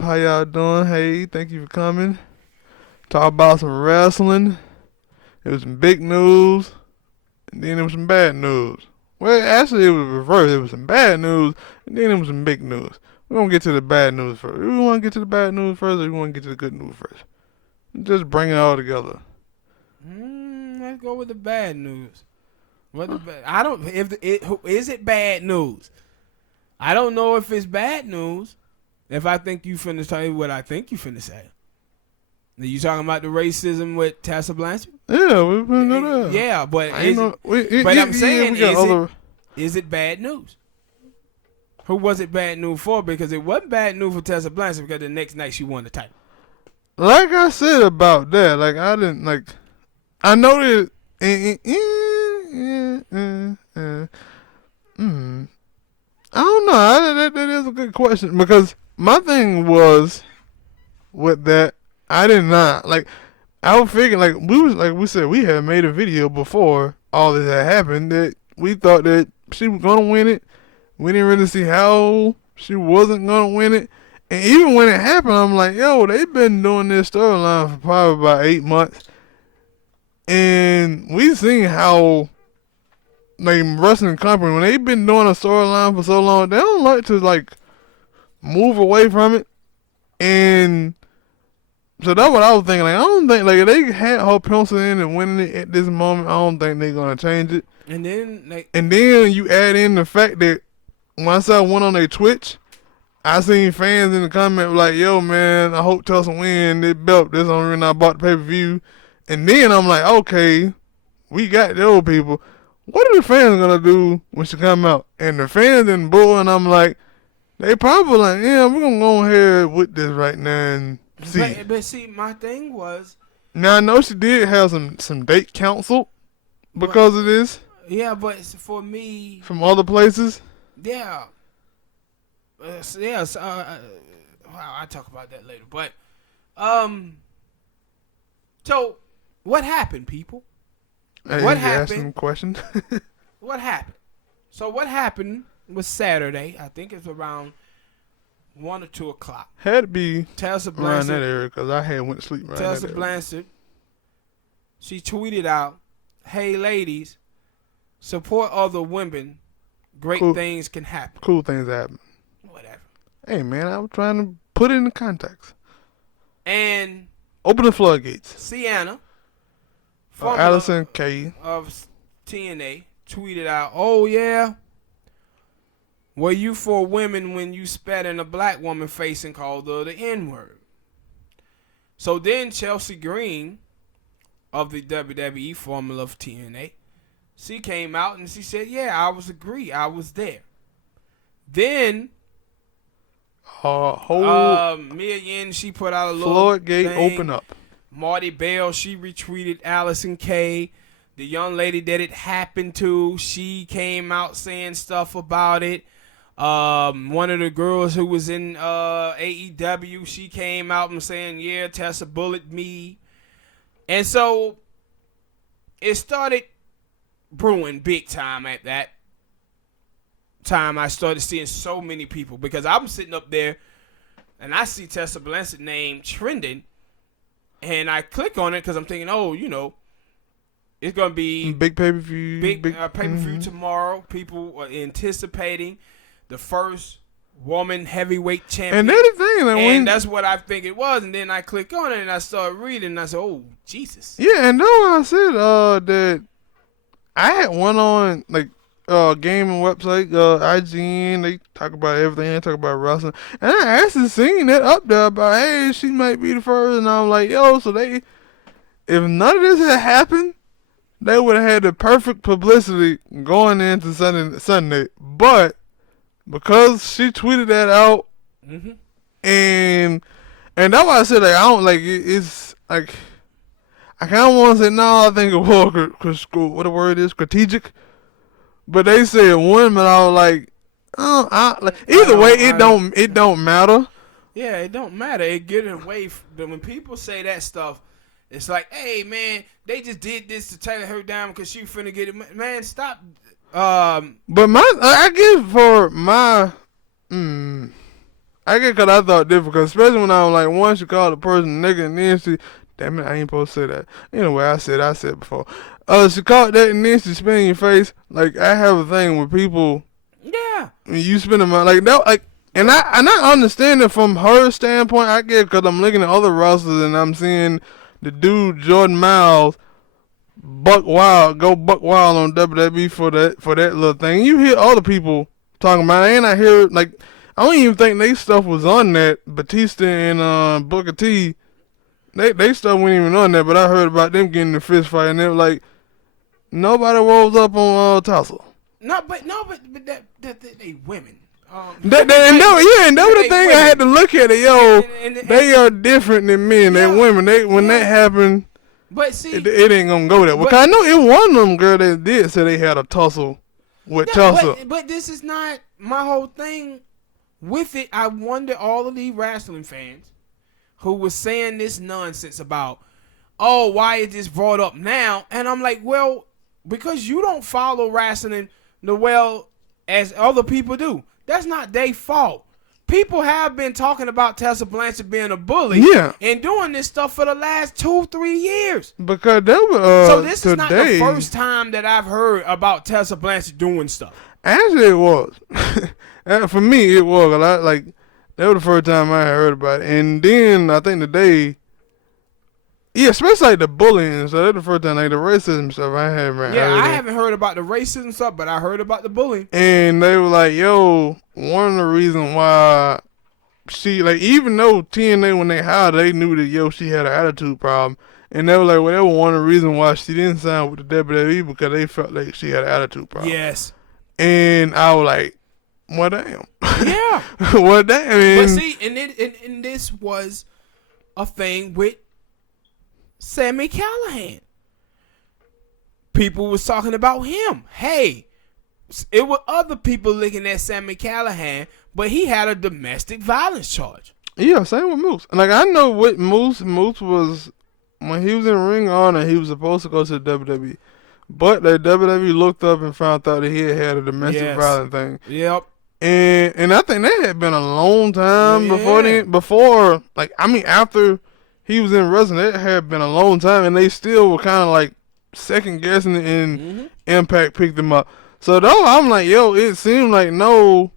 How y'all doing? Hey, thank you for coming. Talk about some wrestling. It was some big news, and then there was some bad news. Well, actually, it was reversed. It was some bad news, and then there was some big news. We're gonna get to the bad news first. We want to get to the bad news first, or we want to get to the good news first? Just bring it all together. Let's go with the bad news. I don't. Is it bad news? I don't know if it's bad news. If I think you finna tell you what I think you finna say. Are you talking about the racism with Tessa Blanchard? Yeah, we been know that. Yeah, but I'm saying, is it bad news? Who was it bad news for? Because it wasn't bad news for Tessa Blanchard because the next night she won the title. Like I said about that, like I didn't like. I know that. I don't know. That is a good question because my thing was with that. I did not like. I was figuring we said we had made a video before all this had happened that we thought that she was gonna win it. We didn't really see how she wasn't gonna win it. And even when it happened, I'm like, yo, they've been doing this storyline for probably about 8 months. And we've seen how, like, wrestling company, when they've been doing a storyline for so long, they don't like to, like, move away from it. And so that's what I was thinking. Like, I don't think, like, if they had her pencil in and winning it at this moment, I don't think they're going to change it. And then, you add in the fact that once I went on their Twitch, I seen fans in the comment like, yo, man, I hope Tulsa win this belt. That's the only reason I bought the pay-per-view. And then I'm like, okay, we got the old people. What are the fans going to do when she come out? And the fans in bull, and I'm like, they probably like, yeah, we're going to go ahead with this right now and see. But see, my thing was. Now, I know she did have some date canceled because of this. Yeah, but for me. From other places. Yeah. I'll talk about that later. But, so, what happened, people? What happened? Some questions. What happened? So, what happened was Saturday. I think it's around 1 or 2 o'clock. Had to be Tessa around Blanchard, that area because I had went to sleep around Tessa that area. Blanchard, she tweeted out, hey, ladies, support other women. Great things can happen. Cool things happen. Whatever. Hey, man, I was trying to put it in the context. And open the floodgates. Sienna, Allison K. of TNA, tweeted out, oh, yeah, were you for women when you spat in a black woman face and called her the N-word? So then Chelsea Green of the WWE, former of TNA, she came out and she said, yeah, I was there. Then Mia Yim, she put out a little floodgate thing. Open up. Marty Bell, she retweeted Allison K. The young lady that it happened to, she came out saying stuff about it. One of the girls who was in AEW, she came out and saying, yeah, Tessa bullied me. And so it started brewing big time at that time. I started seeing so many people because I'm sitting up there and I see Tessa Blanchard's name trending. And I click on it because I'm thinking, oh, you know, it's going to be big pay-per-view. Big pay-per-view tomorrow. People are anticipating the first woman heavyweight champion. And that's the thing. And that's what I think it was. And then I click on it and I start reading and I said, oh, Jesus. Yeah, and no, I said that I had one on, like, gaming website, IGN. They talk about everything. They talk about wrestling. And I actually seen that up there about, hey, she might be the first. And I'm like, yo, so if none of this had happened, they would have had the perfect publicity going into Sunday. But because she tweeted that out, and that's why I said, like, I don't, like, it's, like, I kind of want to say, no, I think it was, what the word is, strategic. But they said one, but I was like, either way, it don't matter. Yeah, it don't matter. It get away when people say that stuff. It's like, hey man, they just did this to tear her down because she finna get it. Man, stop. But I give for my, I get because I thought different. Because especially when I was like, once you call the person nigga, and then she, damn it, I ain't supposed to say that. Anyway, I said before. She called that, and then she spit in your face. Like, I have a thing with people. Yeah. When you spend them out like that, like, and I understand it from her standpoint. I get because I'm looking at other wrestlers and I'm seeing the dude Jordan Miles buck wild on WWE for that little thing. You hear other people talking about it, and I hear like I don't even think they stuff was on that. Batista and Booker T, they stuff wasn't even on that. But I heard about them getting in a fist fight, and they were like, nobody rolls up on Tulsa. But they women. And that was the thing. I had to look at it, yo. And they are different than men. Yeah, they women. When that happened, but see, it ain't gonna go there. Because I know it one of them girl that did say they had a tussle with Tulsa. But this is not my whole thing with it. I wonder all of these wrestling fans who was saying this nonsense about, oh, why is this brought up now? And I'm like, well, because you don't follow wrestling the well as other people do. That's not their fault. People have been talking about Tessa Blanchard being a bully, and doing this stuff for the last 2-3 years. Because they were, so this is not the first time that I've heard about Tessa Blanchard doing stuff. Actually, it was. For me, it was. That was the first time I heard about it, and then I think today. Yeah, especially like the bullying. So that's the first time, like the racism stuff I haven't. Yeah, I haven't heard about the racism stuff, but I heard about the bullying. And they were like, "Yo, one of the reasons why she like, even though TNA when they hired, they knew that she had an attitude problem, and they were like, well, that was one of the reasons why she didn't sign with the WWE because they felt like she had an attitude problem." Yes. And I was like, "Well, damn." Yeah. Well, damn. But see, and this was a thing with Sami Callihan. People was talking about him. Hey, it was other people looking at Sami Callihan, but he had a domestic violence charge. Yeah, same with Moose. Like, I know what Moose was, when he was in Ring of Honor, he was supposed to go to the WWE. But the WWE looked up and found out that he had a domestic violence thing. Yep. And I think that had been a long time before, like, I mean, after he was in wrestling, it had been a long time, and they still were kind of like second guessing it, and Impact picked them up. So though I'm like, yo, it seemed like even though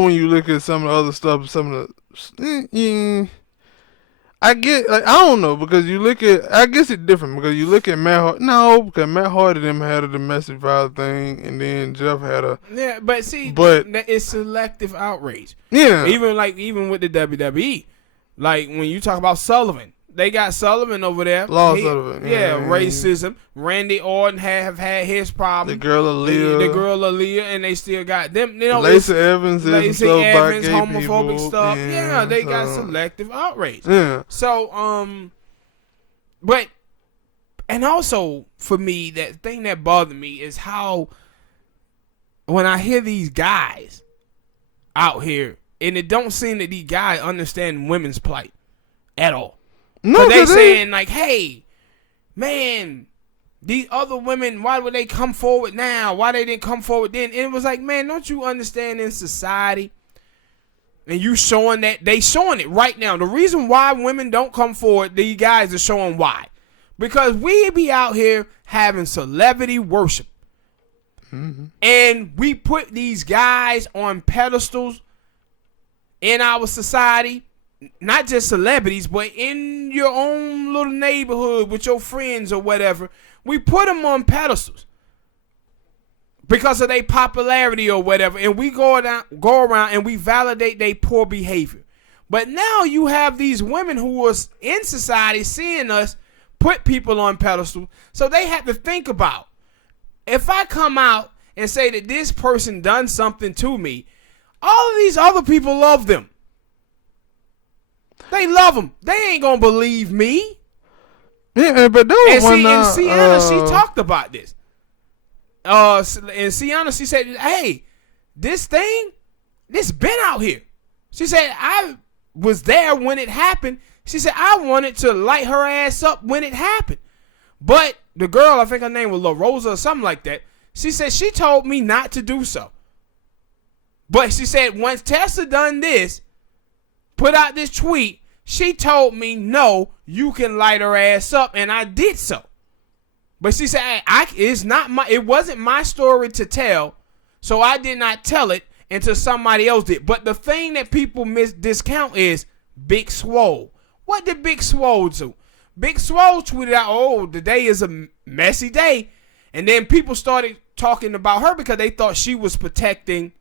when you look at some of the other stuff, some of the, I get, like, I don't know, because you look at, I guess it's different because you look at Matt Hardy. No, because Matt Hardy them had a domestic violence thing, and then Jeff had a. Yeah, but see, it's selective outrage. Yeah. Even with the WWE. Like, when you talk about Sullivan, they got Sullivan over there. Sullivan. Yeah, racism. Randy Orton have had his problem. The girl Aaliyah, and they still got them. You know, Lacey Evans, homophobic people. stuff. Yeah, they got selective outrage. Yeah. So, but, and also, for me, that thing that bothered me is how, when I hear these guys out here, and it don't seem that these guys understand women's plight at all. No, they saying like, hey, man, these other women, why would they come forward now? Why they didn't come forward then? And it was like, man, don't you understand in society? And you showing that, they showing it right now. The reason why women don't come forward, these guys are showing why. Because we be out here having celebrity worship. Mm-hmm. And we put these guys on pedestals in our society, not just celebrities, but in your own little neighborhood with your friends or whatever. We put them on pedestals because of their popularity or whatever, and we go around and we validate their poor behavior. But now you have these women who are in society seeing us put people on pedestals, so they have to think about, if I come out and say that this person done something to me, all of these other people love them. They love them. They ain't gonna believe me. Yeah, but and Sienna, she talked about this. And Sienna, she said, "Hey, this thing, this been out here." She said, "I was there when it happened." She said, "I wanted to light her ass up when it happened, but the girl, I think her name was La Rosa or something like that. She said she told me not to do so." But she said once Tessa done this, put out this tweet, she told me, no, you can light her ass up, and I did so. But she said, it wasn't my story to tell, so I did not tell it until somebody else did. But the thing that people discount is Big Swole. What did Big Swole do? Big Swole tweeted out, oh, the day is a messy day. And then people started talking about her because they thought she was protecting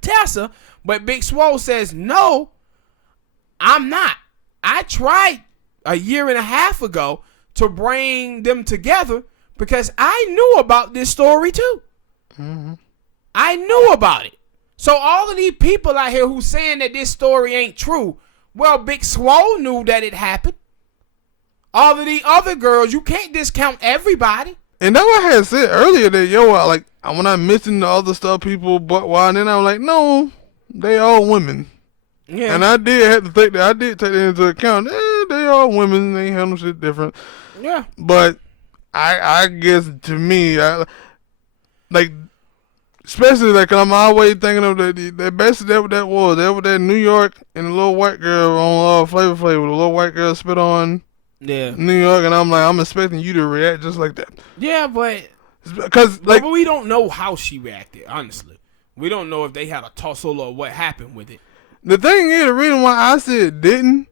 Tessa. But Big Swole says, no, I'm not. I tried a year and a half ago to bring them together because I knew about this story too. Mm-hmm. I knew about it. So all of these people out here who saying that this story ain't true, well, Big Swole knew that it happened. All of the other girls, you can't discount everybody. And that's what I had said earlier that, like, when I mentioned the other stuff, people, but why? And then I'm like, no, they all women. Yeah. And I did have to take that. I did take that into account. They all women. They handle shit different. Yeah. But I guess to me, like, especially like I'm always thinking of that basically that was that New York and the little white girl on Flavor Flav with the little white girl spit on New York, and I'm like, I'm expecting you to react just like that. Yeah, but because like, but we don't know how she reacted. Honestly, we don't know if they had a tussle or what happened with it. The thing is, the reason why I said it didn't,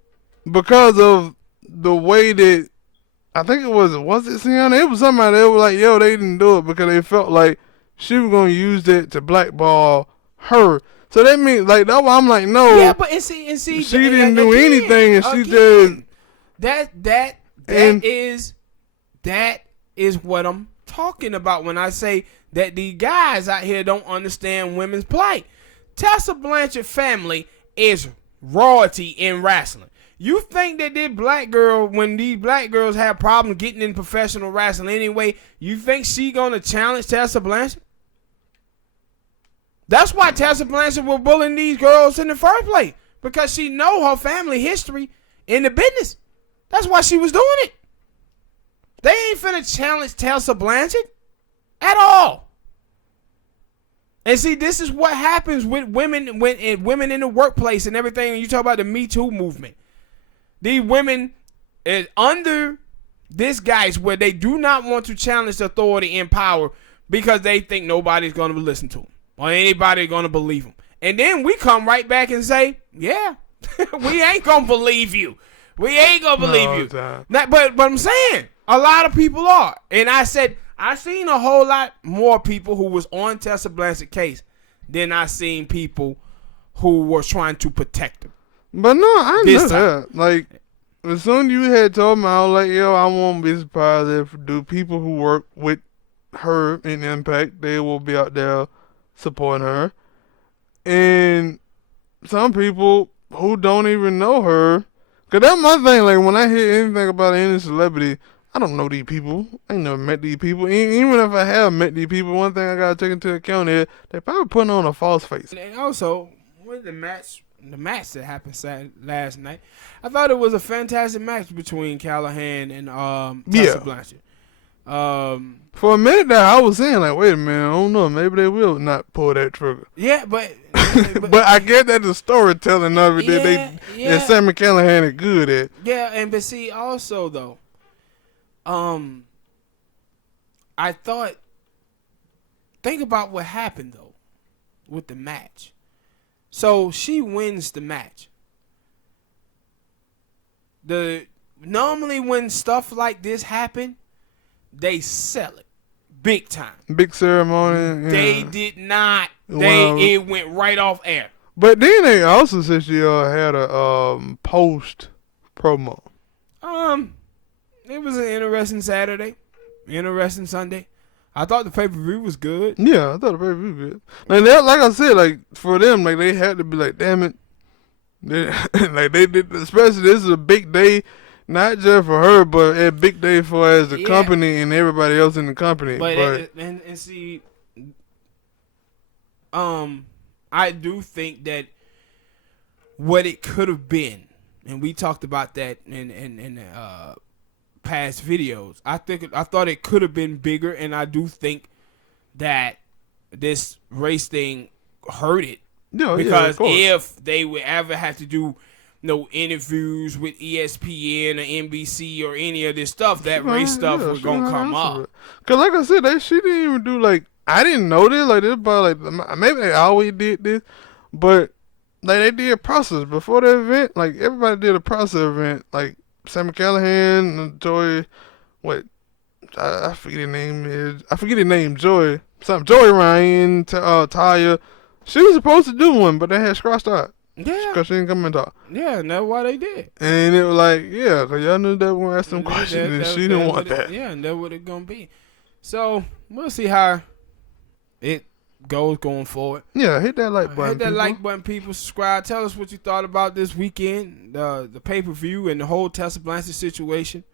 because of the way that I think it was it Sienna? It was somebody that was like, they didn't do it because they felt like she was gonna use that to blackball her. So that means like that's why I'm like, no. Yeah, but and see, she didn't do anything, and she just that is what I'm talking about when I say that the guys out here don't understand women's plight. Tessa Blanchard family is royalty in wrestling. You think that when these black girls have problems getting in professional wrestling anyway, you think she gonna challenge Tessa Blanchard? That's why Tessa Blanchard was bullying these girls in the first place, because she know her family history in the business. That's why she was doing it. They ain't finna challenge Tessa Blanchard at all. And see, this is what happens with women women in the workplace and everything. You talk about the Me Too movement. These women is under this guise where they do not want to challenge the authority and power because they think nobody's going to listen to them or anybody going to believe them. And then we come right back and say, yeah, we ain't going to believe you. We ain't going to believe you. But I'm saying a lot of people are. And I said, I seen a whole lot more people who was on Tessa Blanchard's case than I seen people who were trying to protect them. But no, I know that. Like, as soon as you had told me, I was like, I won't be surprised if people who work with her in Impact, they will be out there supporting her. And some people who don't even know her, because that's my thing, like, when I hear anything about any celebrity, I don't know these people. I ain't never met these people. Even if I have met these people, one thing I got to take into account is they probably putting on a false face. And also, with the match that happened last night, I thought it was a fantastic match between Callahan and Tessa Blanchard. For a minute there, I was saying, like, wait a minute, I don't know, maybe they will not pull that trigger. Yeah, but but I get that the storytelling of it that Sammy Callahan is good at. Yeah, but see, also though, I thought, think about what happened though with the match. So she wins the match. Normally when stuff like this happen, they sell it big time. Big ceremony. Yeah. They did not. It went right off air. But then they also said she had a post promo. It was an interesting Saturday, interesting Sunday. I thought the pay-per-view was good. Yeah, I thought the pay-per-view was good. Like I said, like for them, like they had to be like, damn it, like they did. Especially this is a big day, not just for her, but a big day for as the company and everybody else in the company. But see, I do think that what it could have been, and we talked about that in past videos. I thought it could have been bigger, and I do think that this race thing hurt it. Yeah, Because of course. if they would ever have to do interviews with ESPN or NBC or any of this stuff, that race stuff was gonna come up. Cause like I said, she didn't even do like, I didn't know this, like this, but like maybe they always did this, but like they did a process before the event. Like everybody did a process event. Like Sam Callahan, Joy, what I forget his name is. I forget his name. Joy. Something. Joy Ryan. Taya. She was supposed to do one, but they had scratched out. Yeah. Because she didn't come and talk. Yeah, and that's why they did. And it was like, yeah, because y'all knew that one asked some questions, and she didn't want that. Yeah, and that's what it's going to be. So, we'll see how it goes going forward. Yeah, hit that like button. Hit that people. like button, people. Subscribe. Tell us what you thought about this weekend, the pay-per-view, and the whole Tessa Blanchard situation.